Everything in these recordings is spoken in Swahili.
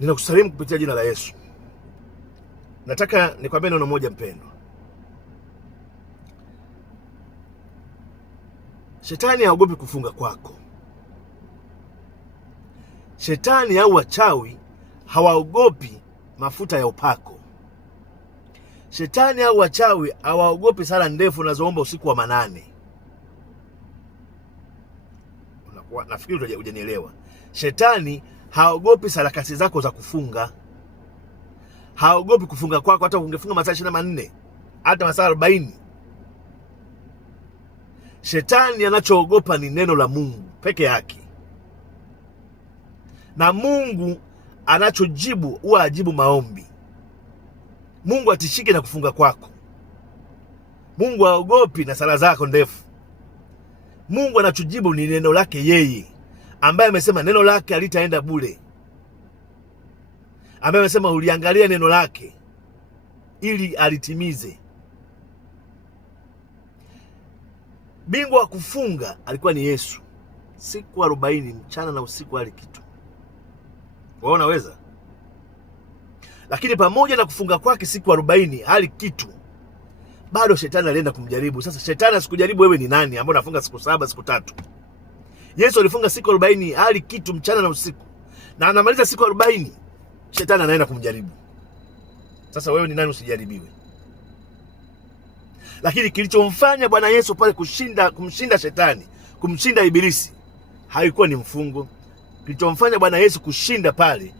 Ninakusalimu kupitia jina la Yesu. Nataka nikwambie neno moja mpendwa. Shetani haogopi kufunga kwako. Shetani au wachawi hawaogopi mafuta ya upako. Shetani au wachawi hawaogopi sala ndefu unazoomba usiku wa manane. Nafikiri hujanielewa. Shetani haogopi sarakasi zako za kufunga. Haogopi kufunga kwako, hata ungefunga masaa 24, hata masaa 40. Shetani anachoogopa ni neno la Mungu peke yake. Na Mungu anachojibu huwa ajibu maombi. Mungu atishike na kufunga kwako. Mungu haogopi na sala zako ndefu. Mungu anachojibu ni neno lake yeye, ambaye amesema neno lake halitaenda bure, ambaye amesema uliangalia neno lake ili alitimize. Bingwa wa kufunga alikuwa ni Yesu. Siku 40 mchana na usiku hali kitu. Wewe unaweza? Lakini pamoja na kufunga kwake siku 40 hali kitu, bado shetani alienda kumjaribu. Sasa shetani asikujaribu wewe ni nani ambaye unafunga siku 7 siku 3? Yesu alifunga siku 40 hali kitu mchana na usiku, na anamaliza siku 40 shetani anaenda kumjaribu. Sasa wewe ni nani usijaribiwe? Lakini kilichomfanya Bwana Yesu pale kumshinda shetani, kumshinda ibilisi, haikuwa ni mfungo. Kilichomfanya Bwana Yesu kushinda pale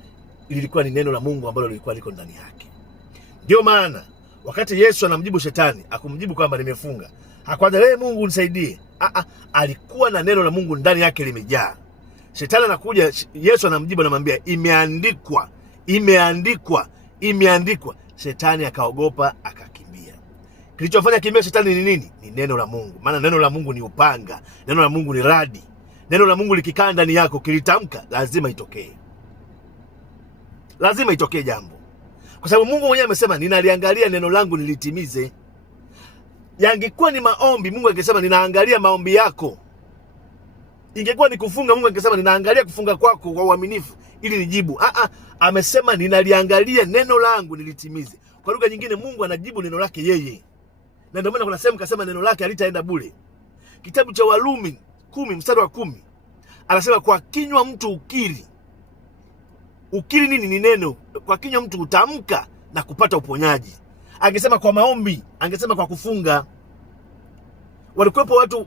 ilikuwa ni neno la Mungu ambalo lilikuwa liko ndani yake. Ndio maana wakati Yesu anamjibu shetani, akumjibu kwamba nimefunga, hakuanza wewe Mungu unisaidie. Alikuwa na neno la Mungu ndani yake limejaa. Shetani anakuja, Yesu anamjibu, anamwambia imeandikwa, imeandikwa, imeandikwa. Shetani akaogopa, akakimbia. Kilichofanya kimbia shetani ni nini? Ni neno la Mungu. Maana neno la Mungu ni upanga, neno la Mungu ni radi. Neno la Mungu likikaa ndani yako, kilitamka, lazima itokee. Lazima itokee jambo. Kwa sababu Mungu mwenyewe amesema ninaliangalia neno langu nilitimize. Yangekuwa ni maombi, Mungu angesema ninaangalia maombi yako. Ingekuwa ni kufunga, Mungu angesema ninaangalia kufunga kwako kwa uaminifu ili nijibu. Amesema ninaliangalia neno langu nilitimize. Kwa lugha nyingine, Mungu anajibu neno lake yeye. Na ndio maana kuna sehemu kasema neno lake halitaenda bure. Kitabu cha Warumi 10 mstari wa 10 anasema kwa kinywa mtu ukiri. Ukiri nini? Ni neno. Kwa kinywa mtu utamka na kupata uponyaji. Angesema kwa maombi, angesema kwa kufunga. Walikuwepo watu,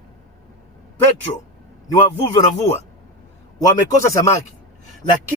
Petro ni wavuvi wanavua, wamekosa samaki, lakini